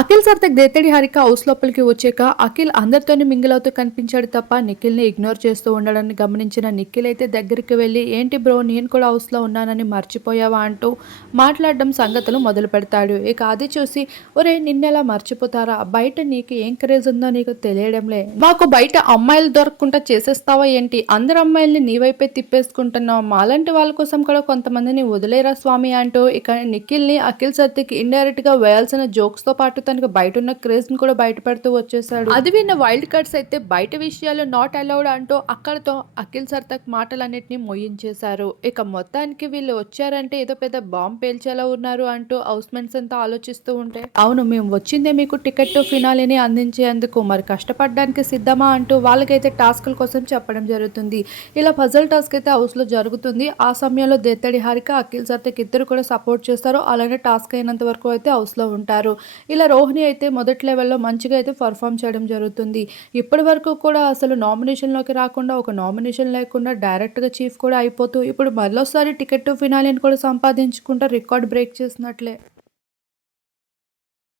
Akhil సర్దక్ Dethadi Harika house లోపలికి వచ్చాక అఖిల్ అందరితోని మింగిల్ అవుతూ కనిపించాడు తప్ప నిఖిల్ని ఇగ్నోర్ చేస్తూ ఉండడాన్ని గమనించిన నిఖిల్ అయితే దగ్గరికి వెళ్ళి ఏంటి బ్రో నేను కూడా హౌస్లో ఉన్నానని మర్చిపోయావా? అంటూ మాట్లాడడం సంగతులు మొదలు పెడతాడు. ఇక అది చూసి ఒరే నిన్నెలా మర్చిపోతారా? బయట నీకు ఏం క్రేజ్ ఉందో నీకు తెలియడంలే. మాకు బయట అమ్మాయిలు దొరకకుండా చేసేస్తావా ఏంటి? అందరు అమ్మాయిల్ని నీ వైపే తిప్పేసుకుంటున్నావు. మాలాంటి వాళ్ళ కోసం కూడా కొంతమందిని వదిలేరా స్వామి? అంటూ ఇక నిఖిల్ని అఖిల్ సర్తికి ఇండైరెక్ట్గా వేయాల్సిన జోక్స్తో పాటు తనకు బయట ఉన్న క్రేజ్ని కూడా బయటపెడుతూ వచ్చేసాడు. అది విన్న వైల్డ్ కార్డ్స్ అయితే బయట విషయాలు నాట్ అలౌడ్ అంటూ అక్కడతో అఖిల్ సర్తక్ మాటలన్నిటిని మొయ్యించేశారు. ఇక మొత్తానికి వీళ్ళు వచ్చారంటే ఏదో పెద్ద బాంబ్ పేల్చేలా ఉన్నారు అంటూ హౌస్ మెంట్స్ అంతా ఆలోచిస్తూ ఉంటే. అవును మేము వచ్చిందే మీకు టికెట్ ఫినాలిని అందించేందుకు మరి కష్టపడడానికి సిద్ధమా అంటూ వాళ్ళకైతే టాస్క్ల కోసం చెప్పడం జరుగుతుంది. ఇలా పజల్ టాస్క్ అయితే హౌస్లో జరుగుతుంది. ఆ సమయంలో దేత్తడి హారిక అఖిల్ సర్తక్ ఇద్దరు కూడా సపోర్ట్ చేస్తారు. అలానే టాస్క్ అయినంత వరకు అయితే హౌస్లో ఉంటారు. ఇలా రోహిణి అయితే మొదటి లెవెల్లో మంచిగా అయితే పర్ఫామ్ చేయడం జరుగుతుంది. ఇప్పటి వరకు కూడా అసలు నామినేషన్లోకి రాకుండా ఒక నామినేషన్ లేకుండా డైరెక్ట్గా చీఫ్ కూడా అయిపోతూ ఇప్పుడు మరోసారి టికెట్ ఫినాలిని కూడా సంపాదించుకుంటూ రికార్డ్ బ్రేక్ చేసినట్లే.